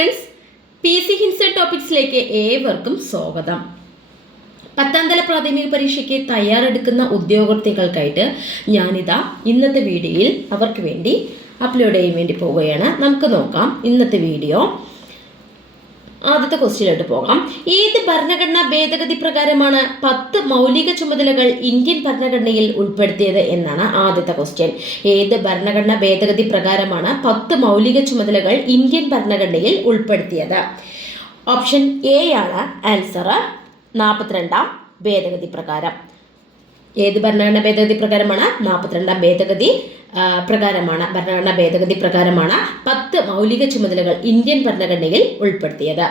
Friends, P C ഹിൻസ ടോപ്പിക്സിലേക്ക് ഏവർക്കും സ്വാഗതം. 10ാം തല പ്രാഥമിക പരീക്ഷയ്ക്ക് തയ്യാറെടുക്കുന്ന ഉദ്യോഗാർത്ഥികൾക്കായിട്ട് ഞാനിതാ ഇന്നത്തെ വീഡിയോയിൽ അവർക്ക് വേണ്ടി അപ്ലോഡ് ചെയ്യാൻ വേണ്ടി പോവുകയാണ്. നമുക്ക് നോക്കാം ഇന്നത്തെ വീഡിയോ. ആദ്യത്തെ ക്വസ്റ്റ്യനിലോട്ട് പോകാം. ഏത് ഭരണഘടനാ ഭേദഗതി പ്രകാരമാണ് 10 മൗലിക ചുമതലകൾ ഇന്ത്യൻ ഭരണഘടനയിൽ ഉൾപ്പെടുത്തിയത് എന്നാണ് ആദ്യത്തെ ക്വസ്റ്റ്യൻ. ഏത് ഭരണഘടനാ ഭേദഗതി പ്രകാരമാണ് 10 മൗലിക ചുമതലകൾ ഇന്ത്യൻ ഭരണഘടനയിൽ ഉൾപ്പെടുത്തിയത്? ഓപ്ഷൻ എ ആണ് ആൻസർ. 42ാം ഭേദഗതി പ്രകാരം. ഏത് ഭരണഘടനാ ഭേദഗതി പ്രകാരമാണ്? 42ാം ഭേദഗതി ഭരണഘടനാ ഭേദഗതി പ്രകാരമാണ് 10 മൗലിക ചുമതലകൾ ഇന്ത്യൻ ഭരണഘടനയിൽ ഉൾപ്പെടുത്തിയത്.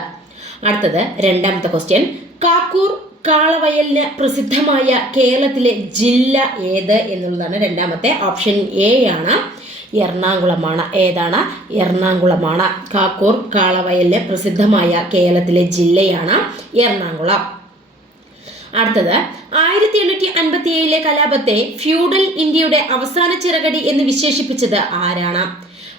അടുത്തത് രണ്ടാമത്തെ ക്വസ്റ്റ്യൻ. കാക്കൂർ കാളവയലിന് പ്രസിദ്ധമായ കേരളത്തിലെ ജില്ല ഏത് എന്നുള്ളതാണ് രണ്ടാമത്തെ. ഓപ്ഷൻ എ ആണ് എറണാകുളമാണ്. ഏതാണ്? എറണാകുളമാണ്. കാക്കൂർ കാളവയലിന് പ്രസിദ്ധമായ കേരളത്തിലെ ജില്ലയാണ് എറണാകുളം. അടുത്തത് 1857 കലാപത്തെ ഫ്യൂഡൽ ഇന്ത്യയുടെ അവസാന ചിറകടി എന്ന് വിശേഷിപ്പിച്ചത് ആരാണ്?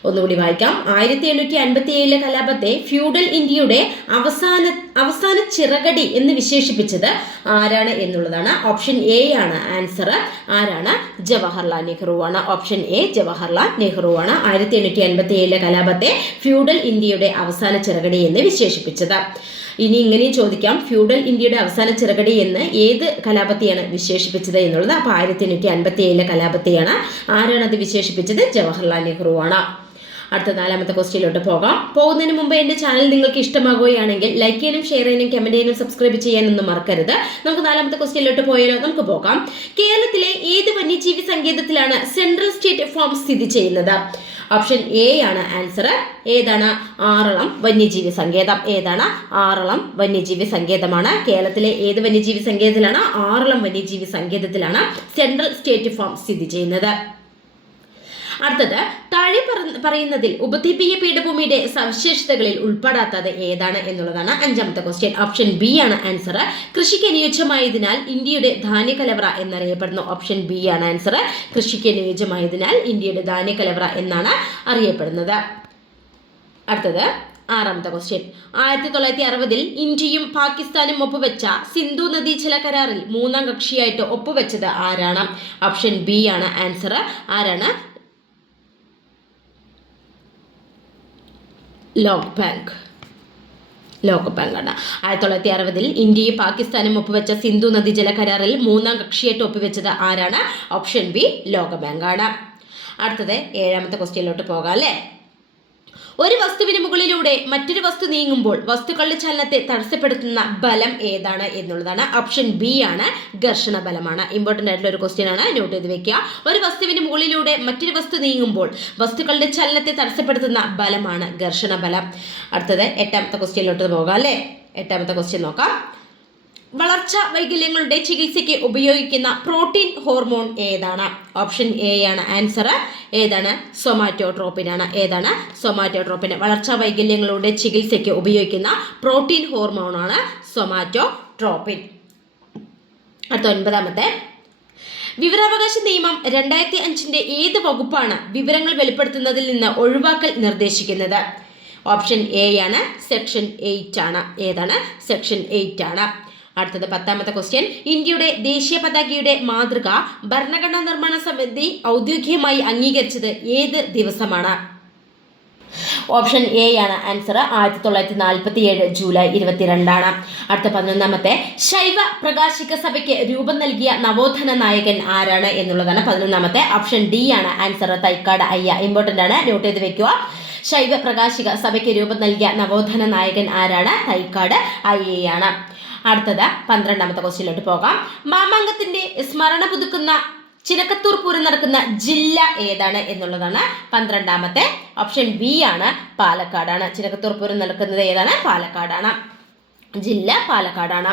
ഒന്നുകൂടി വായിക്കാം. 1857 കലാപത്തെ ഫ്യൂഡൽ ഇന്ത്യയുടെ അവസാന ചിറകടി എന്ന് വിശേഷിപ്പിച്ചത് ആരാണ് എന്നുള്ളതാണ്. ഓപ്ഷൻ എ ആണ് ആൻസർ. ആരാണ്? ജവഹർലാൽ നെഹ്റു ആണ്. ഓപ്ഷൻ എ ജവഹർലാൽ നെഹ്റു ആണ് 1857 കലാപത്തെ ഫ്യൂഡൽ ഇന്ത്യയുടെ അവസാന ചിറകടി എന്ന് വിശേഷിപ്പിച്ചത്. ഇനി ഇങ്ങനെ ചോദിക്കാം, ഫ്യൂഡൽ ഇന്ത്യയുടെ അവസാന ചിറകടി എന്ന് ഏത് കലാപത്തെയാണ് വിശേഷിപ്പിച്ചത് എന്നുള്ളത്. അപ്പോൾ 1857 കലാപത്തെയാണ്. ആരാണ് അത് വിശേഷിപ്പിച്ചത്? ജവഹർലാൽ നെഹ്റു ആണ്. അടുത്ത നാലാമത്തെ ക്വസ്റ്റ്യനിലോട്ട് പോകാം. പോകുന്നതിന് മുമ്പ് എൻ്റെ ചാനൽ നിങ്ങൾക്ക് ഇഷ്ടമാകുകയാണെങ്കിൽ ലൈക്ക് ചെയ്യാനും ഷെയർ ചെയ്യാനും കമന്റ് ചെയ്യാനും സബ്സ്ക്രൈബ് ചെയ്യാനൊന്നും മറക്കരുത്. നമുക്ക് നാലാമത്തെ ക്വസ്റ്റ്യനിലോട്ട് പോയാലോ? നമുക്ക് പോകാം. കേരളത്തിലെ ഏത് വന്യജീവി സങ്കേതത്തിലാണ് സെൻട്രൽ സ്റ്റേറ്റ് ഫാം സ്ഥിതി ചെയ്യുന്നത്? ഓപ്ഷൻ എ ആണ് ആൻസർ. ഏതാണ്? ആറളം വന്യജീവി സങ്കേതം. ഏതാണ്? ആറളം വന്യജീവി സങ്കേതമാണ്. കേരളത്തിലെ ഏത് വന്യജീവി സങ്കേതത്തിലാണ്? ആറളം വന്യജീവി സങ്കേതത്തിലാണ് സെൻട്രൽ സ്റ്റേറ്റ് ഫാം സ്ഥിതി ചെയ്യുന്നത്. അടുത്തത് താഴെ പറയുന്നതിൽ ഉപദ്വീപീയ പീഠഭൂമിയുടെ സവിശേഷതകളിൽ ഉൾപ്പെടാത്തത് ഏതാണ് എന്നുള്ളതാണ് അഞ്ചാമത്തെ ക്വസ്റ്റ്യൻ. ഓപ്ഷൻ ബി ആണ് ആൻസർ. കൃഷിക്ക് അനുയോജ്യമായതിനാൽ ഇന്ത്യയുടെ ധാന്യകലവറ എന്നറിയപ്പെടുന്നു. ഓപ്ഷൻ ബി ആണ് ആൻസർ. കൃഷിക്ക് അനുയോജ്യമായതിനാൽ ഇന്ത്യയുടെ ധാന്യകലവറ എന്നാണ് അറിയപ്പെടുന്നത്. അടുത്തത് ആറാമത്തെ ക്വസ്റ്റ്യൻ. 1960 ഇന്ത്യയും പാകിസ്ഥാനും ഒപ്പുവെച്ച സിന്ധു നദീജല കരാറിൽ 3ാം കക്ഷിയായിട്ട് ഒപ്പുവെച്ചത് ആരാണ്? ഓപ്ഷൻ ബി ആണ് ആൻസർ. ആരാണ്? ലോക് ബാങ്ക് ആണ്. 1960 ഇന്ത്യയും പാകിസ്ഥാനും ഒപ്പുവെച്ച സിന്ധു നദീജല കരാറിൽ 3ാം കക്ഷിയായിട്ട് ഒപ്പുവെച്ചത് ആരാണ്? ഓപ്ഷൻ ബി ലോകബാങ്ക് ആണ്. അടുത്തത് ഏഴാമത്തെ ക്വസ്റ്റ്യനിലോട്ട് പോകാം അല്ലേ. ഒരു വസ്തുവിന് മുകളിലൂടെ മറ്റൊരു വസ്തു നീങ്ങുമ്പോൾ വസ്തുക്കളുടെ ചലനത്തെ തടസ്സപ്പെടുത്തുന്ന ബലം ഏതാണ് എന്നുള്ളതാണ്. ഓപ്ഷൻ ബി ആണ് ഘർഷണ ബലമാണ്. ഇമ്പോർട്ടൻ്റ് ആയിട്ടുള്ള ഒരു ക്വസ്റ്റ്യൻ ആണ്, നോട്ട് ചെയ്ത് വെക്കുക. ഒരു വസ്തുവിന് മുകളിലൂടെ മറ്റൊരു വസ്തു നീങ്ങുമ്പോൾ വസ്തുക്കളുടെ ചലനത്തെ തടസ്സപ്പെടുത്തുന്ന ബലമാണ് ഘർഷണ ബലം. അടുത്തത് എട്ടാമത്തെ ക്വസ്റ്റ്യനിലോട്ട് പോകാം അല്ലേ. എട്ടാമത്തെ ക്വസ്റ്റ്യൻ നോക്കാം. വളർച്ചാ വൈകല്യങ്ങളുടെ ചികിത്സയ്ക്ക് ഉപയോഗിക്കുന്ന പ്രോട്ടീൻ ഹോർമോൺ ഏതാണ്? ഓപ്ഷൻ എ ആണ് ആൻസർ. ഏതാണ്? സൊമാറ്റോട്രോപ്പിൻ ആണ്. ഏതാണ്? സൊമാറ്റോട്രോപ്പിൻ. വളർച്ചാ വൈകല്യങ്ങളുടെ ചികിത്സയ്ക്ക് ഉപയോഗിക്കുന്ന പ്രോട്ടീൻ ഹോർമോണാണ് സൊമാറ്റോട്രോപ്പിൻ. അടുത്ത ഒൻപതാമത്തെ. വിവരാവകാശ നിയമം 2005 ഏത് വകുപ്പാണ് വിവരങ്ങൾ വെളിപ്പെടുത്തുന്നതിൽ നിന്ന് ഒഴിവാക്കൽ നിർദ്ദേശിക്കുന്നത്? ഓപ്ഷൻ എ ആണ് സെക്ഷൻ 8 ആണ്. ഏതാണ്? സെക്ഷൻ 8 ആണ്. അടുത്തത് 10ാമത്തെ ക്വസ്റ്റ്യൻ. ഇന്ത്യയുടെ ദേശീയ പതാകയുടെ മാതൃക ഭരണഘടനാ നിർമ്മാണ സമിതി ഔദ്യോഗികമായി അംഗീകരിച്ചത് ഏത് ദിവസമാണ്? ഓപ്ഷൻ എ ആണ് ആൻസർ. 1947 ജൂലൈ 22 ആണ്. അടുത്ത 11ാമത്തെ. ശൈവ പ്രകാശിക സഭയ്ക്ക് രൂപം നൽകിയ നവോത്ഥാന നായകൻ ആരാണ് എന്നുള്ളതാണ് 11ാമത്തെ. ഓപ്ഷൻ ഡി ആണ് ആൻസർ. തൈക്കാട് അയ്യ. ഇമ്പോർട്ടൻ്റ് ആണ്, നോട്ട് ചെയ്ത് വെക്കുക. ശൈവ പ്രകാശിക സഭയ്ക്ക് രൂപം നൽകിയ നവോത്ഥാന നായകൻ ആരാണ്? തൈക്കാട് അയ്യയാണ്. അടുത്തത് 12ാമത്തെ ക്വസ്റ്റ്യനിലോട്ട് പോകാം. മാമാങ്കത്തിന്റെ സ്മരണ പുതുക്കുന്ന ചിനക്കത്തൂർ പൂരം നടക്കുന്ന ജില്ല ഏതാണ് എന്നുള്ളതാണ് 12ാമത്തെ. ഓപ്ഷൻ ബി ആണ് പാലക്കാടാണ്. ചിനക്കത്തൂർ പൂരം നടക്കുന്നത് ഏതാണ്? പാലക്കാടാണ്. ജില്ല പാലക്കാടാണ്.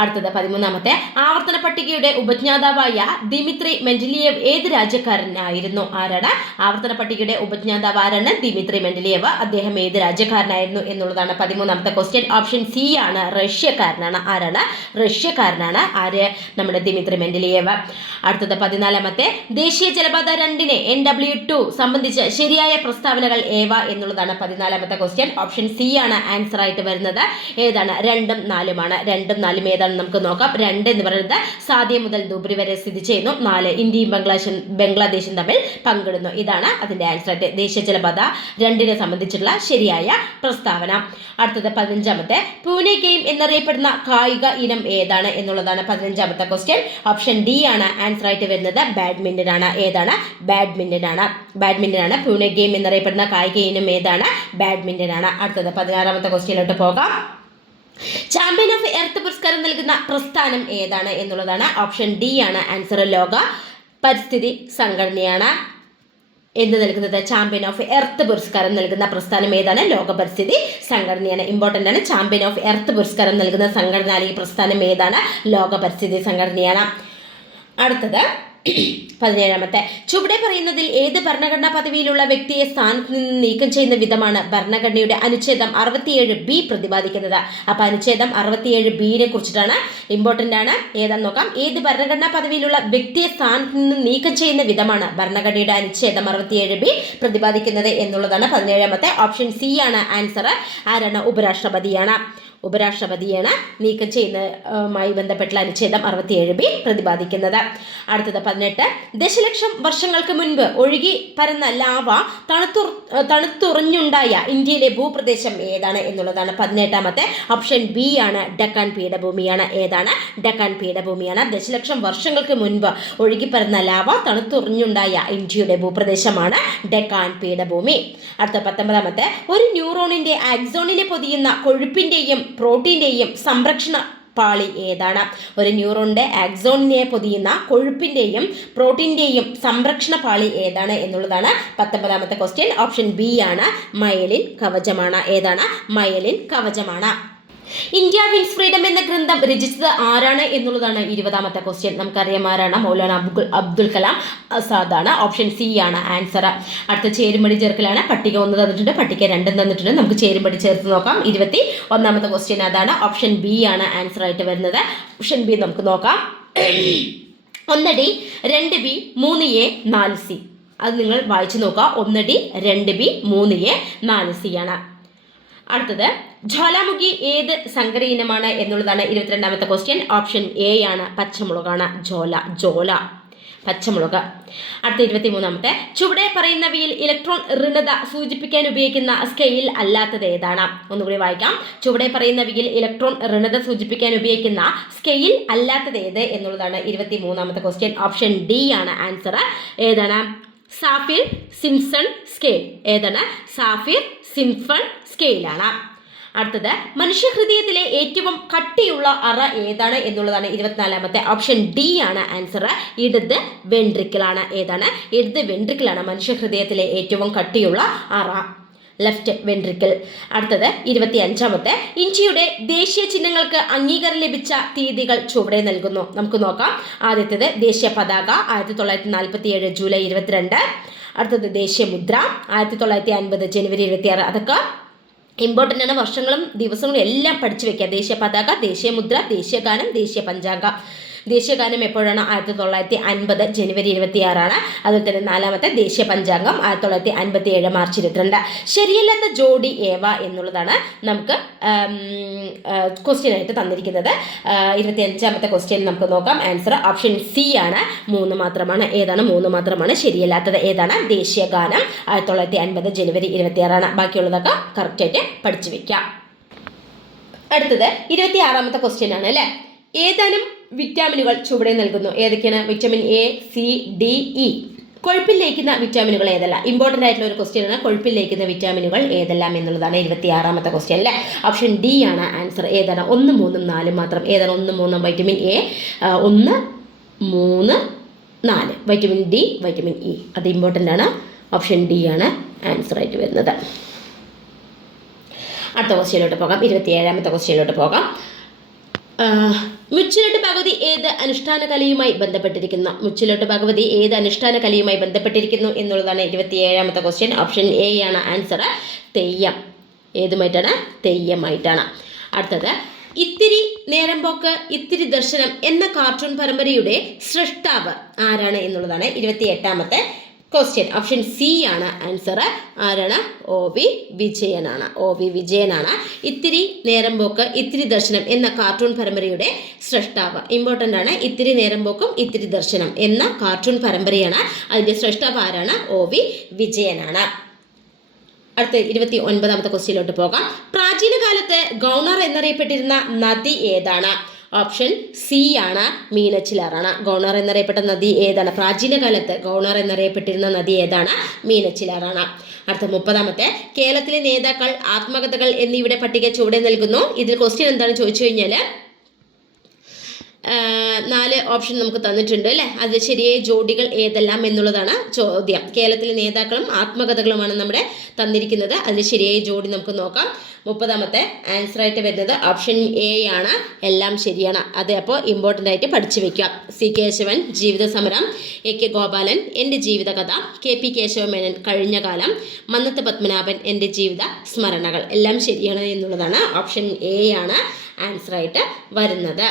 അടുത്തത് 13ാമത്തെ, ആവർത്തന പട്ടികയുടെ ഉപജ്ഞാതാവായ ദിമിത്രി മെൻഡലിയേവ് ഏത് രാജ്യക്കാരനായിരുന്നു? ആരാണ് ആവർത്തന പട്ടികയുടെ ഉപജ്ഞാതാവ്? ആരാണ്? Dmitri Mendeleev. അദ്ദേഹം ഏത് രാജ്യക്കാരനായിരുന്നു എന്നുള്ളതാണ് 13ാമത്തെ ക്വസ്റ്റ്യൻ. ഓപ്ഷൻ സി ആണ്, റഷ്യക്കാരനാണ്. ആരാണ്? റഷ്യക്കാരനാണ്. ആര്? നമ്മുടെ ദിമിത്രി മെൻഡലിയേവ്. അടുത്തത് 14ാമത്തെ, ദേശീയ ജലപാത 2 NW2 സംബന്ധിച്ച് ശരിയായ പ്രസ്താവനകൾ ഏവ എന്നുള്ളതാണ് 14ാമത്തെ ക്വസ്റ്റ്യൻ. ഓപ്ഷൻ സി ആണ് ആൻസർ ആയിട്ട് വരുന്നത്. ഏതാണ്? 2ഉം 4ഉമാണ്. 2ഉം 4ഉം ഏതാണെന്ന് നമുക്ക് നോക്കാം. 2 എന്ന് പറയുന്നത് സാദിയ മുതൽ ധൂബ്രി വരെ സ്ഥിതി ചെയ്യുന്നു. 4 ഇന്ത്യയും ബംഗ്ലാദേശും തമ്മിൽ പങ്കിടുന്നു. ഇതാണ് അതിന്റെ ആൻസർ. ദേശീയ ജലപാത 2 സംബന്ധിച്ചുള്ള ശരിയായ പ്രസ്താവന. അടുത്തത് 15ാമത്തെ, പൂനെ ഗെയിം എന്നറിയപ്പെടുന്ന കായിക ഇനം ഏതാണ് എന്നുള്ളതാണ് 15ാമത്തെ ക്വസ്റ്റ്യൻ. ഓപ്ഷൻ ഡി ആണ് ആൻസർ ആയിട്ട് വരുന്നത്. ബാഡ്മിന്റൺ ആണ്. ഏതാണ്? ബാഡ്മിന്റൺ ആണ്. ബാഡ്മിന്റൺ ആണ്. പൂനെ ഗെയിം എന്നറിയപ്പെടുന്ന കായിക ഇനം ഏതാണ്? ബാഡ്മിന്റൺ ആണ്. അടുത്തത് 16ാമത്തെ ക്വസ്റ്റ്യനിലോട്ട് പോകാം. ചാമ്പ്യൻ ഓഫ് എർത്ത് പുരസ്കാരം നൽകുന്ന പ്രസ്ഥാനം ഏതാണ് എന്നുള്ളതാണ്. ഓപ്ഷൻ ഡി ആണ് ആൻസർ. ലോക പരിസ്ഥിതി സംഘടനയാണ് എന്ത് നൽകുന്നത്? ചാമ്പ്യൻ ഓഫ് എർത്ത് പുരസ്കാരം നൽകുന്ന പ്രസ്ഥാനം ഏതാണ്? ലോക പരിസ്ഥിതി സംഘടനയാണ്. ഇമ്പോർട്ടൻ്റ് ആണ്. ചാമ്പ്യൻ ഓഫ് എർത്ത് പുരസ്കാരം നൽകുന്ന സംഘടന അല്ലെങ്കിൽ പ്രസ്ഥാനം ഏതാണ്? ലോക പരിസ്ഥിതി സംഘടനയാണ്. അടുത്തത് 17ാമത്തെ, ചുവടെ പറയുന്നതിൽ ഏത് ഭരണഘടനാ പദവിയിലുള്ള വ്യക്തിയെ സ്ഥാനത്ത് നിന്ന് നീക്കം ചെയ്യുന്ന വിധമാണ് ഭരണഘടനയുടെ അനുച്ഛേദം 67B പ്രതിപാദിക്കുന്നത്? അപ്പൊ അനുച്ഛേദം 67B കുറിച്ചിട്ടാണ്. ഇമ്പോർട്ടൻ്റ് ആണ്. ഏതാന്ന് നോക്കാം. ഏത് ഭരണഘടനാ പദവിയിലുള്ള വ്യക്തിയെ സ്ഥാനത്ത് നിന്ന് നീക്കം ചെയ്യുന്ന വിധമാണ് ഭരണഘടനയുടെ അനുച്ഛേദം 67B പ്രതിപാദിക്കുന്നത് എന്നുള്ളതാണ് 17ാമത്തെ. ഓപ്ഷൻ സി ആണ് ആൻസർ. ആരാണ്? ഉപരാഷ്ട്രപതിയാണ്. ഉപരാഷ്ട്രപതിയാണ് നീക്കം ചെയ്യുന്നതുമായി ബന്ധപ്പെട്ടുള്ള അനുച്ഛേദം 67B പ്രതിപാദിക്കുന്നത്. അടുത്തത് 18, ദശലക്ഷം വർഷങ്ങൾക്ക് മുൻപ് ഒഴുകി പരന്ന ലാവ തണുത്തുറഞ്ഞുണ്ടായ ഇന്ത്യയിലെ ഭൂപ്രദേശം ഏതാണ് എന്നുള്ളതാണ് 18ാമത്തെ. ഓപ്ഷൻ ബി ആണ്, ഡക്കാൻ പീഠഭൂമിയാണ്. ഏതാണ്? ഡക്കാൻ പീഠഭൂമിയാണ്. ദശലക്ഷം വർഷങ്ങൾക്ക് മുൻപ് ഒഴുകി പരന്ന ലാവ തണുത്തുറഞ്ഞുണ്ടായ ഇന്ത്യയുടെ ഭൂപ്രദേശമാണ് ഡക്കാൻ പീഠഭൂമി. അടുത്ത 19ാമത്തെ, ഒരു ന്യൂറോണിന്റെ ആക്സോണിനെ പൊതിയുന്ന കൊഴുപ്പിന്റെയും പ്രോട്ടീന്റെയും സംരക്ഷണ പാളി ഏതാണ്? ഒരു ന്യൂറോണിന്റെ ആക്സോണിനെ പൊതിയുന്ന കൊഴുപ്പിന്റെയും പ്രോട്ടീന്റെയും സംരക്ഷണ പാളി ഏതാണ് എന്നുള്ളതാണ് 19ാമത്തെ ക്വസ്റ്റ്യൻ. ഓപ്ഷൻ ബി ആണ്, മയലിൻ കവചമാണ്. ഏതാണ്? മയലിൻ കവചമാണ്. ഇന്ത്യ വിൻസ് ഫ്രീഡം എന്ന ഗ്രന്ഥം രചിച്ചത് ആരാണ് എന്നുള്ളതാണ് 20ാമത്തെ ക്വസ്റ്റ്യൻ. നമുക്കറിയാം ആരാണ്? മൗലാന അബ്ദുൽ കലാം ആസാദാണ്. ഓപ്ഷൻ സി ആണ് ആൻസർ. അടുത്ത ചേരുംപടി ചേർക്കലാണ്. പട്ടിക 1 തന്നിട്ടുണ്ട്, പട്ടിക 2 തന്നിട്ടുണ്ട്. നമുക്ക് ചേരുംപടി ചേർത്ത് നോക്കാം. 21ാമത്തെ ക്വസ്റ്റ്യൻ അതാണ്. ഓപ്ഷൻ ബി ആണ് ആൻസർ ആയിട്ട് വരുന്നത്. ഓപ്ഷൻ ബി നമുക്ക് നോക്കാം. 1D 2B 3A 4C. അത് നിങ്ങൾ വായിച്ചു നോക്കുക. 1D 2B 3A 4C ആണ്. അടുത്തത്, ജ്വാലാമുഖി ഏത് സങ്കര ഇനമാണ് എന്നുള്ളതാണ് 22ാമത്തെ ക്വസ്റ്റ്യൻ. ഓപ്ഷൻ എ ആണ്, പച്ചമുളകാണ്. ജോല പച്ചമുളക്. അടുത്ത 23ാമത്തെ, ചുവടെ പറയുന്നവയിൽ ഇലക്ട്രോൺ ഋണത സൂചിപ്പിക്കാൻ ഉപയോഗിക്കുന്ന സ്കെയിൽ അല്ലാത്തത് ഏതാണ്? ഒന്നുകൂടി വായിക്കാം. ചുവടെ പറയുന്നവയിൽ ഇലക്ട്രോൺ ഋണത സൂചിപ്പിക്കാൻ ഉപയോഗിക്കുന്ന സ്കെയിൽ അല്ലാത്തത് ഏത് എന്നുള്ളതാണ് 23ാമത്തെ ക്വസ്റ്റ്യൻ. ഓപ്ഷൻ ഡി ആണ് ആൻസർ. ഏതാണ്? Safir Simpson scale. ഏതാണ്? സാഫിർ സിംപ്സൺ സ്കെയിലാണ്. അടുത്തത്, മനുഷ്യഹൃദയത്തിലെ ഏറ്റവും കട്ടിയുള്ള അറ ഏതാണ് എന്നുള്ളതാണ് 24ാമത്തെ. ഓപ്ഷൻ ഡി ആണ് ആൻസർ. ഇടത് വെൻട്രിക്കിളാണ്. ഏതാണ്? ഇടത് വെൻട്രിക്കിളാണ് മനുഷ്യഹൃദയത്തിലെ ഏറ്റവും കട്ടിയുള്ള അറ, ലെഫ്റ്റ് വെൻട്രിക്കിൾ. അടുത്തത് 25ാമത്തെ, ഇന്ത്യയുടെ ദേശീയ ചിഹ്നങ്ങൾക്ക് അംഗീകാരം ലഭിച്ച തീയതികൾ ചുവടെ നൽകുന്നു. നമുക്ക് നോക്കാം. ആദ്യത്തേത് ദേശീയ പതാക 1947 ജൂലൈ 22. അടുത്തത് ദേശീയ മുദ്ര 1950 ജനുവരി 26. അതൊക്കെ ഇമ്പോർട്ടൻ്റ് ആണ്. വർഷങ്ങളും ദിവസങ്ങളും എല്ലാം പഠിച്ചു വെക്കുക. ദേശീയ പതാക, ദേശീയ മുദ്ര, ദേശീയ ഗാനം, ദേശീയ പഞ്ചാംഗ. ദേശീയ ഗാനം എപ്പോഴാണ്? 1950 ജനുവരി 26. അതുപോലെ തന്നെ 4ാമത്തെ ദേശീയ പഞ്ചാംഗം 1957 മാർച്ച് 22. ശരിയല്ലാത്ത ജോഡി ഏവ എന്നുള്ളതാണ് നമുക്ക് ക്വസ്റ്റ്യൻ ആയിട്ട് തന്നിരിക്കുന്നത്. 25ാമത്തെ ക്വസ്റ്റ്യൻ നമുക്ക് നോക്കാം. ആൻസർ ഓപ്ഷൻ സി ആണ്, 3 മാത്രമാണ്. ഏതാണ്? 3 മാത്രമാണ് ശരിയല്ലാത്തത്. ഏതാണ്? ദേശീയ ഗാനം 1950 ജനുവരി 26. ബാക്കിയുള്ളതൊക്കെ കറക്റ്റായിട്ട് പഠിച്ചു വെക്കാം. അടുത്തത് 26ാമത്തെ ക്വസ്റ്റ്യൻ ആണ് അല്ലേ. ഏതാനും വിറ്റാമിനുകൾ ചുവടെ നൽകുന്നു. ഏതൊക്കെയാണ്? Vitamin A, C, D, E. കൊഴുപ്പിൽ ലയിക്കുന്ന വിറ്റാമിനുകൾ ഏതെല്ലാം? ഇമ്പോർട്ടൻ്റ് ആയിട്ടുള്ള ഒരു ക്വസ്റ്റ്യൻ ആണ്. കൊഴുപ്പിൽ ലയിക്കുന്ന വിറ്റാമിനുകൾ ഏതെല്ലാം എന്നുള്ളതാണ് 26ാമത്തെ ക്വസ്റ്റ്യൻ അല്ലേ. ഓപ്ഷൻ ഡി ആണ് ആൻസർ. ഏതാണ്? 1, 3, 4 മാത്രം. ഏതാണ്? 1, 3 vitamin A, 1, 3, 4 vitamin D, vitamin E. അത് ഇമ്പോർട്ടൻ്റ് ആണ്. ഓപ്ഷൻ ഡി ആണ് ആൻസർ ആയിട്ട് വരുന്നത്. അടുത്ത ക്വസ്റ്റ്യനിലോട്ട് പോകാം. 27ാമത്തെ ക്വസ്റ്റ്യനിലോട്ട് പോകാം. മുച്ചിലോട്ട് ഭഗവതി ഏത് അനുഷ്ഠാന കലയുമായി ബന്ധപ്പെട്ടിരിക്കുന്നു? മുച്ചിലോട്ട് ഭഗവതി ഏത് അനുഷ്ഠാന കലയുമായി ബന്ധപ്പെട്ടിരിക്കുന്നു എന്നുള്ളതാണ് 27ാമത്തെ ക്വസ്റ്റ്യൻ. ഓപ്ഷൻ എ ആണ് ആൻസർ. തെയ്യം. ഏതുമായിട്ടാണ്? തെയ്യമായിട്ടാണ്. അടുത്തത്, ഇത്തിരി നേരമ്പോക്ക് ഇത്തിരി ദർശനം എന്ന കാർട്ടൂൺ പരമ്പരയുടെ സൃഷ്ടാവ് ആരാണ് എന്നുള്ളതാണ് 28ാമത്തെ ക്വസ്റ്റ്യൻ. ഓപ്ഷൻ സി ആണ് ആൻസർ. ആരാണ്? OV വിജയനാണ്. OV വിജയനാണ് ഇത്തിരി നേരമ്പോക്ക് ഇത്തിരി ദർശനം എന്ന കാർട്ടൂൺ പരമ്പരയുടെ സൃഷ്ടാവ്. ഇമ്പോർട്ടൻ്റ് ആണ്. ഇത്തിരി നേരമ്പോക്കും ഇത്തിരി ദർശനം എന്ന കാർട്ടൂൺ പരമ്പരയാണ്. അതിൻ്റെ സൃഷ്ടാവ് ആരാണ്? OV വിജയനാണ്. അടുത്ത 29ാമത്തെ ക്വസ്റ്റ്യനിലോട്ട് പോകാം. പ്രാചീന കാലത്ത് ഗൗണർ എന്നറിയപ്പെട്ടിരുന്ന നദി ഏതാണ്? ഓപ്ഷൻ സി ആണ് മീനച്ചിലാറാണ്. ഗൗണർ എന്നറിയപ്പെട്ട നദി ഏതാണ്? പ്രാചീന കാലത്ത് ഗൗണർ എന്നറിയപ്പെട്ടിരുന്ന നദി ഏതാണ്? മീനച്ചിലാറാണ്. അടുത്ത 30ാമത്തെ, കേരളത്തിലെ നേതാക്കൾ, ആത്മകഥകൾ എന്നിവയുടെ പട്ടിക ചുവടെ നൽകുന്നു. ഇതിൽ ക്വസ്റ്റ്യൻ എന്താണ് ചോദിച്ചു കഴിഞ്ഞാൽ 4 ഓപ്ഷൻ നമുക്ക് തന്നിട്ടുണ്ട് അല്ലേ? അതിൽ ശരിയായ ജോഡികൾ ഏതെല്ലാം എന്നുള്ളതാണ് ചോദ്യം. കേരളത്തിലെ നേതാക്കളും ആത്മകഥകളുമാണ് നമ്മുടെ തന്നിരിക്കുന്നത്. അതിൽ ശരിയായ ജോഡി നമുക്ക് നോക്കാം. 30ാമത്തെ ആൻസർ ആയിട്ട് വരുന്നത് ഓപ്ഷൻ എ ആണ്. എല്ലാം ശരിയാണ്. അത് അപ്പോൾ ഇമ്പോർട്ടൻ്റ് ആയിട്ട് പഠിച്ചു വെക്കാം. സി കേശവൻ, ജീവിത സമരം. AK ഗോപാലൻ, എൻ്റെ ജീവിതകഥ. KP കേശവമേനൻ, കഴിഞ്ഞ കാലം. മന്നത്ത് പത്മനാഭൻ, എൻ്റെ ജീവിത സ്മരണകൾ. എല്ലാം ശരിയാണ് എന്നുള്ളതാണ്. ഓപ്ഷൻ എ ആണ് ആൻസർ ആയിട്ട് വരുന്നത്.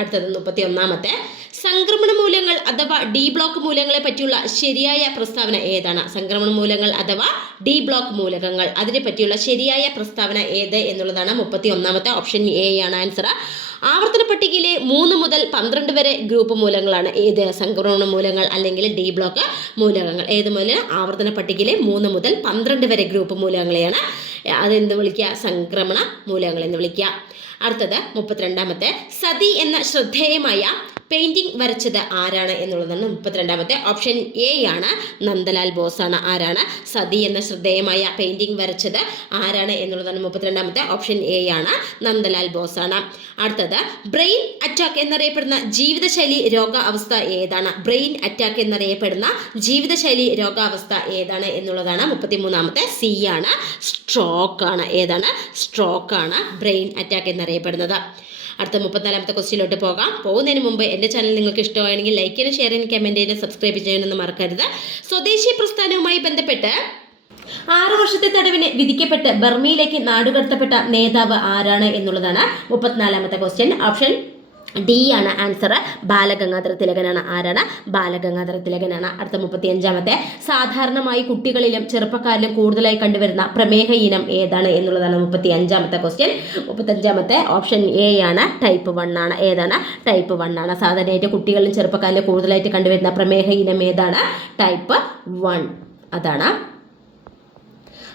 അടുത്തത് 31ാമത്തെ, സംക്രമണ മൂലങ്ങൾ അഥവാ ഡി ബ്ലോക്ക് മൂലങ്ങളെ പറ്റിയുള്ള ശരിയായ പ്രസ്താവന ഏതാണ്? സംക്രമണ മൂലങ്ങൾ അഥവാ ഡി ബ്ലോക്ക് മൂലകങ്ങൾ, അതിനെ പറ്റിയുള്ള ശരിയായ പ്രസ്താവന ഏത് എന്നുള്ളതാണ് 31ാമത്തെ. ഓപ്ഷൻ എ ആണ് ആൻസർ. ആവർത്തന പട്ടികയിലെ 3 മുതൽ 12 വരെ ഗ്രൂപ്പ് മൂലങ്ങളാണ് ഏത്? സംക്രമണ മൂലങ്ങൾ അല്ലെങ്കിൽ ഡി ബ്ലോക്ക് മൂലകങ്ങൾ. ഏത് മൂലം? ആവർത്തന പട്ടികയിലെ 3 മുതൽ 12 വരെ ഗ്രൂപ്പ് മൂലകങ്ങളെയാണ് അതെന്ത് വിളിക്കുക? സംക്രമണ മൂലകങ്ങൾ എന്ന് വിളിക്കുക. അടുത്തത് 32ാമത്തെ, സതി എന്ന ശ്രദ്ധേയമായ പെയിന്റിംഗ് വരച്ചത് ആരാണ് എന്നുള്ളതാണ് 32ാമത്തെ. ഓപ്ഷൻ എ ആണ് നന്ദലാൽ ബോസ് ആണ്. ആരാണ്? സതി എന്ന ശ്രദ്ധേയമായ പെയിന്റിംഗ് വരച്ചത് ആരാണ് എന്നുള്ളതാണ് 32ാമത്തെ. ഓപ്ഷൻ എ ആണ് നന്ദലാൽ ബോസ് ആണ്. അടുത്തത്, ബ്രെയിൻ അറ്റാക്ക് എന്നറിയപ്പെടുന്ന ജീവിതശൈലി രോഗാവസ്ഥ ഏതാണ്? ബ്രെയിൻ അറ്റാക്ക് എന്നറിയപ്പെടുന്ന ജീവിതശൈലി രോഗാവസ്ഥ ഏതാണ് എന്നുള്ളതാണ് 33ാമത്തെ. സി ആണ്, സ്ട്രോക്ക് ആണ്. ഏതാണ്? സ്ട്രോക്ക് ആണ് ബ്രെയിൻ അറ്റാക്ക് എന്നറിയപ്പെടുന്നത്. അടുത്ത 34ാമത്തെ ക്വസ്റ്റ്യനിലോട്ട് പോകാം. പോകുന്നതിന് മുമ്പ് എൻ്റെ ചാനൽ നിങ്ങൾക്ക് ഇഷ്ടമാണെങ്കിൽ ലൈക്ക് ചെയ്യാനും ഷെയർ ചെയ്യാനും കമൻറ്റ് ചെയ്യാനും സബ്സ്ക്രൈബ് ചെയ്യാനൊന്നും മറക്കരുത്. സ്വദേശി പ്രസ്ഥാനവുമായി ബന്ധപ്പെട്ട് 6 വർഷത്തെ തടവിന് വിധിക്കപ്പെട്ട് ബർമയിലേക്ക് നാടുകടത്തപ്പെട്ട നേതാവ് ആരാണ് എന്നുള്ളതാണ് 34ാമത്തെ ക്വസ്റ്റ്യൻ. ഓപ്ഷൻ ഡി ആണ് ആൻസർ. ബാലഗംഗാധര തിലകനാണ്. ആരാണ്? ബാലഗംഗാധര തിലകനാണ്. അടുത്ത 35ാമത്തെ, സാധാരണമായി കുട്ടികളിലും ചെറുപ്പക്കാരിലും കൂടുതലായി കണ്ടുവരുന്ന പ്രമേഹ ഇനം ഏതാണ് എന്നുള്ളതാണ് 35ാമത്തെ ക്വസ്റ്റ്യൻ. 35ാമത്തെ ഓപ്ഷൻ എ ആണ്, ടൈപ്പ് 1 ആണ്. ഏതാണ്? ടൈപ്പ് 1 ആണ്. സാധാരണയായിട്ട് കുട്ടികളിലും ചെറുപ്പക്കാരിലും കൂടുതലായിട്ട് കണ്ടുവരുന്ന പ്രമേഹ ഇനം ഏതാണ്? ടൈപ്പ് 1 അതാണ്.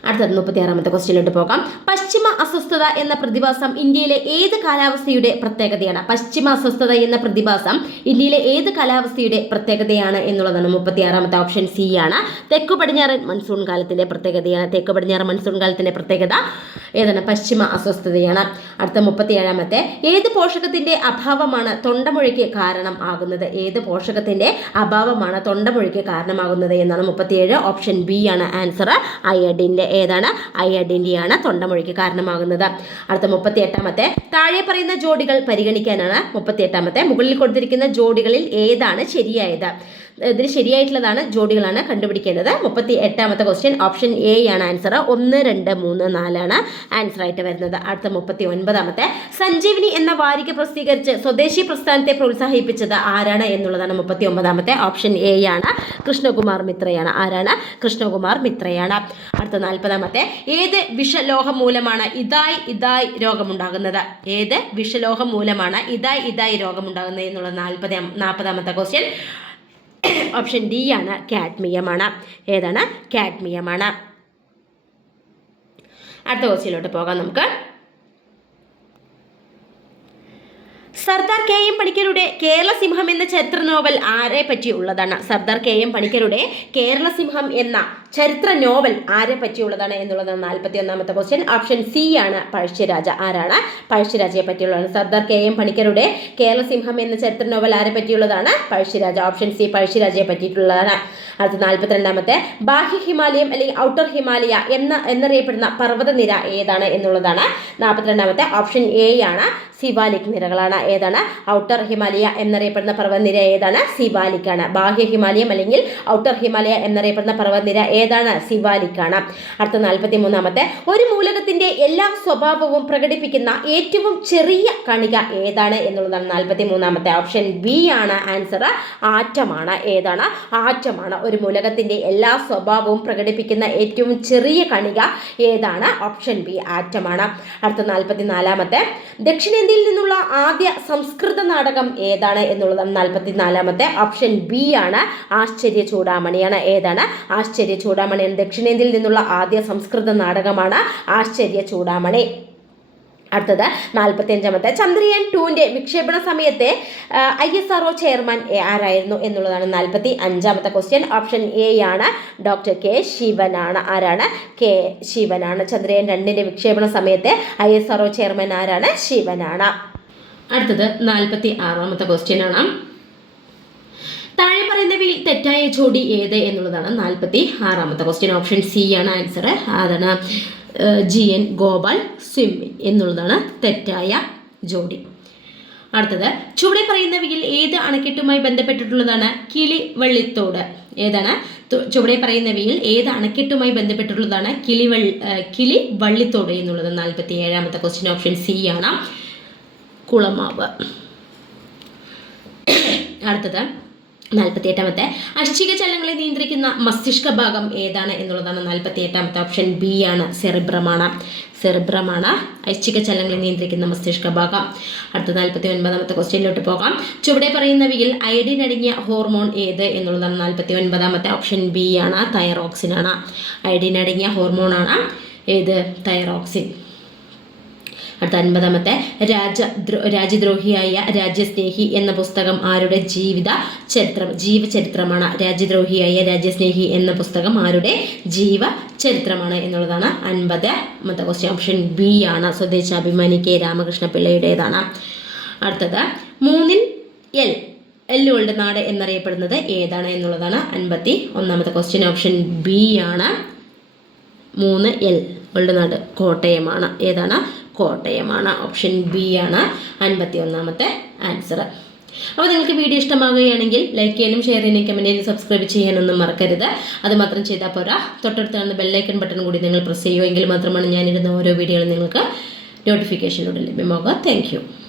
അടുത്തത് 36ാമത്തെ ക്വസ്റ്റ്യനിലോട്ട് പോകാം. പശ്ചിമ അസ്വസ്ഥത എന്ന പ്രതിഭാസം ഇന്ത്യയിലെ ഏത് കാലാവസ്ഥയുടെ പ്രത്യേകതയാണ്? പശ്ചിമ അസ്വസ്ഥത എന്ന പ്രതിഭാസം ഇന്ത്യയിലെ ഏത് കാലാവസ്ഥയുടെ പ്രത്യേകതയാണ് എന്നുള്ളതാണ് 36ാമത്തെ. ഓപ്ഷൻ സി ആണ്, തെക്കു പടിഞ്ഞാറൻ മൺസൂൺ കാലത്തിന്റെ പ്രത്യേകതയാണ്. തെക്കു പടിഞ്ഞാറൻ മൺസൂൺ കാലത്തിന്റെ പ്രത്യേകത ഏതാണ്? പശ്ചിമ അസ്വസ്ഥതയാണ്. അടുത്ത 37ാമത്തെ, ഏത് പോഷകത്തിന്റെ അഭാവമാണ് തൊണ്ടമുഴയ്ക്ക് കാരണം ആകുന്നത്? ഏത് പോഷകത്തിന്റെ അഭാവമാണ് തൊണ്ടമുഴയ്ക്ക് കാരണമാകുന്നത് എന്നാണ് 37. ഓപ്ഷൻ ബി ആണ് ആൻസർ. അയഡിന്റെ. ഏതാണ്? അയഡിന്റെയാണ് തൊണ്ടമുഴയ്ക്ക് കാരണമാകുന്നത്. അടുത്ത 38ാമത്തെ, താഴെ പറയുന്ന ജോഡികൾ പരിഗണിക്കാനാണ് 38ാമത്തെ. മുകളിൽ കൊടുത്തിരിക്കുന്ന ജോഡികളിൽ ഏതാണ് ശരിയായത്? ഇതിന് ശരിയായിട്ടുള്ളതാണ് ജോഡികളാണ് കണ്ടുപിടിക്കേണ്ടത്. 38ാമത്തെ ക്വസ്റ്റ്യൻ. ഓപ്ഷൻ എ ആണ് ആൻസർ. 1, 2, 3, 4 ആണ് ആൻസർ ആയിട്ട് വരുന്നത്. അടുത്ത 39ാമത്തെ, സഞ്ജീവനി എന്ന വാരിക പ്രസിദ്ധീകരിച്ച് സ്വദേശി പ്രസ്ഥാനത്തെ പ്രോത്സാഹിപ്പിച്ചത് ആരാണ് എന്നുള്ളതാണ് 39ാമത്തെ. ഓപ്ഷൻ എ ആണ്, കൃഷ്ണകുമാർ മിത്രയാണ്. ആരാണ്? കൃഷ്ണകുമാർ മിത്രയാണ്. അടുത്ത 40ാമത്തെ, ഏത് വിഷലോഹം മൂലമാണ് ഇതായ് രോഗമുണ്ടാകുന്നത്? ഏത് വിഷലോഹം മൂലമാണ് ഇതായ് രോഗമുണ്ടാകുന്നത് എന്നുള്ള 40ാമത്തെ ക്വസ്റ്റ്യൻ. ഓപ്ഷൻ ഡി ആണ്, കാഡ്മിയമാണ്. ഏതാണ്? കാഡ്മിയമാണ്. അടുത്ത ക്വസ്റ്റ്യനിലോട്ട് പോകാം നമുക്ക്. സർദാർ KM പണിക്കരുടെ കേരള സിംഹം എന്ന ചരിത്ര നോവൽ ആരെ പറ്റി ഉള്ളതാണ്? സർദാർ KM പണിക്കരുടെ കേരള സിംഹം എന്ന ചരിത്ര നോവൽ ആരെ പറ്റിയുള്ളതാണ് എന്നുള്ളതാണ് 41ാമത്തെ ക്വസ്റ്റ്യൻ. ഓപ്ഷൻ സി ആണ് പഴശ്ശിരാജ. ആരാണ്? പഴശ്ശിരാജയെ പറ്റിയുള്ളതാണ്. സർദാർ KM പണിക്കരുടെ കേരളസിംഹം എന്ന ചരിത്ര നോവൽ ആരെ പറ്റിയുള്ളതാണ്? പഴശ്ശിരാജ. ഓപ്ഷൻ സി പഴശ്ശിരാജയെ പറ്റിയിട്ടുള്ളതാണ്. അടുത്ത 42ാമത്തെ ബാഹ്യ ഹിമാലയം അല്ലെങ്കിൽ ഔട്ടർ ഹിമാലയ എന്നറിയപ്പെടുന്ന പർവ്വതനിര ഏതാണ് എന്നുള്ളതാണ്. 42ാമത്തെ ഓപ്ഷൻ എ ആണ് സിവാലിക് നിരകളാണ്. ഏതാണ്? ഔട്ടർ ഹിമാലയ എന്നറിയപ്പെടുന്ന പർവ്വതനിര ഏതാണ്? സിവാലിക് ആണ്. ബാഹ്യ ഹിമാലയം അല്ലെങ്കിൽ ഔട്ടർ ഹിമാലയ എന്നറിയപ്പെടുന്ന പർവ്വതനിര ഏതാണ്? സിവാലിക് ആണ്. അടുത്ത 43ാമത്തെ ഒരു മൂലകത്തിന്റെ എല്ലാ സ്വഭാവവും പ്രകടിപ്പിക്കുന്ന ഏറ്റവും ചെറിയ കണിക ഏതാണ് എന്നുള്ളതാണ്. 43ാമത്തെ ഓപ്ഷൻ ബി ആണ് ആൻസർ. ആറ്റമാണ്. ഏതാണ്? ആറ്റമാണ്. ഒരു മൂലകത്തിന്റെ എല്ലാ സ്വഭാവവും പ്രകടിപ്പിക്കുന്ന ഏറ്റവും ചെറിയ കണിക ഏതാണ്? ഓപ്ഷൻ ബി ആറ്റമാണ്. അടുത്ത 44ാമത്തെ ദക്ഷിണേന്ത്യയിൽ നിന്നുള്ള ആദ്യ സംസ്കൃത നാടകം ഏതാണ് എന്നുള്ളതാണ്. 44ാമത്തെ ഓപ്ഷൻ ബി ആണ് ആശ്ചര്യ ചൂടാമണിയാണ്. ഏതാണ്? ആശ്ചര്യ ചൂടാമണിയാണ്. ദക്ഷിണേന്ത്യയിൽ നിന്നുള്ള ആദ്യ സംസ്കൃത നാടകമാണ് ആശ്ചര്യ ചൂടാമണി. അടുത്തത് 45ാമത്തെ ചന്ദ്രയാൻ 2ന്റെ വിക്ഷേപണ സമയത്തെ ISRO ചെയർമാൻ ആരായിരുന്നു എന്നുള്ളതാണ്. 45ാമത്തെ ക്വസ്റ്റ്യൻ. ഓപ്ഷൻ എ ആണ് ഡോക്ടർ കെ ശിവനാണ്. ആരാണ്? കെ ശിവനാണ്. ചന്ദ്രയാൻ 2ന്റെ വിക്ഷേപണ സമയത്തെ ISRO ചെയർമാൻ ആരാണ്? ശിവനാണ്. അടുത്തത് 46ാമത്തെ ക്വസ്റ്റ്യൻ ആണ്. താഴെ പറയുന്നവയിൽ തെറ്റായ ജോഡി ഏത് എന്നുള്ളതാണ്. 46ാമത്തെ ക്വസ്റ്റ്യൻ. ഓപ്ഷൻ സി ആണ് ആൻസർ. അതാണ് GN ഗോപാൽ സ്വിമ്മിങ് എന്നുള്ളതാണ് തെറ്റായ ജോഡി. അടുത്തത് ചുവടെ പറയുന്നവയിൽ ഏത് അണക്കെട്ടുമായി ബന്ധപ്പെട്ടിട്ടുള്ളതാണ്? കിളിവള്ളിത്തോട്. ഏതാണ്? ചുവടെ പറയുന്നവയിൽ ഏത് അണക്കെട്ടുമായി ബന്ധപ്പെട്ടിട്ടുള്ളതാണ്? കിളിവള്ളിത്തോട് എന്നുള്ളത്. 47ാമത്തെ ക്വസ്റ്റ്യൻ. ഓപ്ഷൻ സി ആണ് കുളമാവ്. അടുത്തത് 48ാമത്തെ ഐച്ഛിക ചലനങ്ങളെ നിയന്ത്രിക്കുന്ന മസ്തിഷ്ക ഭാഗം ഏതാണ് എന്നുള്ളതാണ്. 48ാമത്തെ ഓപ്ഷൻ ബി ആണ് സെറിബ്രമാണ്. സെറിബ്രമാണ് ഐച്ഛിക ചലനങ്ങളെ നിയന്ത്രിക്കുന്ന മസ്തിഷ്ക ഭാഗം. അടുത്ത 49ാമത്തെ ക്വസ്റ്റ്യനിലോട്ട് പോകാം. ചുവടെ പറയുന്നവയിൽ അയഡിൻ അടങ്ങിയ ഹോർമോൺ ഏത് എന്നുള്ളതാണ്. 49ാമത്തെ ഓപ്ഷൻ ബി ആണ് തൈറോക്സിൻ ആണ്. അയഡിൻ അടങ്ങിയ ഹോർമോണാണ് ഏത്? തൈറോക്സിൻ. അടുത്ത 50ാമത്തെ രാജ്യദ്രോഹിയായ രാജ്യസ്നേഹി എന്ന പുസ്തകം ആരുടെ ജീവചരിത്രമാണ്? രാജ്യദ്രോഹിയായ രാജ്യസ്നേഹി എന്ന പുസ്തകം ആരുടെ ജീവചരിത്രമാണ് എന്നുള്ളതാണ്. 50ാമത്തെ ക്വസ്റ്റ്യൻ. ഓപ്ഷൻ ബി ആണ് സ്വദേശാഭിമാനി കെ രാമകൃഷ്ണ പിള്ളയുടേതാണ്. അടുത്തത് 3 എല്ലുകളുടെ നാട് എന്നറിയപ്പെടുന്നത് ഏതാണ് എന്നുള്ളതാണ്. 51ാമത്തെ ക്വസ്റ്റ്യൻ. ഓപ്ഷൻ ബി ആണ് 3 എല്ലുകളുടെ നാട് കോട്ടയമാണ്. ഏതാണ്? കോട്ടയമാണ്. ഓപ്ഷൻ ബി ആണ് 51ാമത്തെ ആൻസർ. അപ്പോൾ നിങ്ങൾക്ക് വീഡിയോ ഇഷ്ടമാകുകയാണെങ്കിൽ ലൈക്ക് ചെയ്യാനും ഷെയർ ചെയ്യാനും കമൻറ്റ് ചെയ്യാനും സബ്സ്ക്രൈബ് ചെയ്യാനൊന്നും മറക്കരുത്. അത് മാത്രം ചെയ്താൽ പോരാ, തൊട്ടടുത്ത് കാണുന്ന ബെല്ലൈക്കൺ ബട്ടൺ കൂടി നിങ്ങൾ പ്രസ് ചെയ്യുമെങ്കിൽ മാത്രമാണ് ഞാനിടുന്ന ഓരോ വീഡിയോകളും നിങ്ങൾക്ക് നോട്ടിഫിക്കേഷനിലൂടെ ലഭ്യമാകുക. Thank you.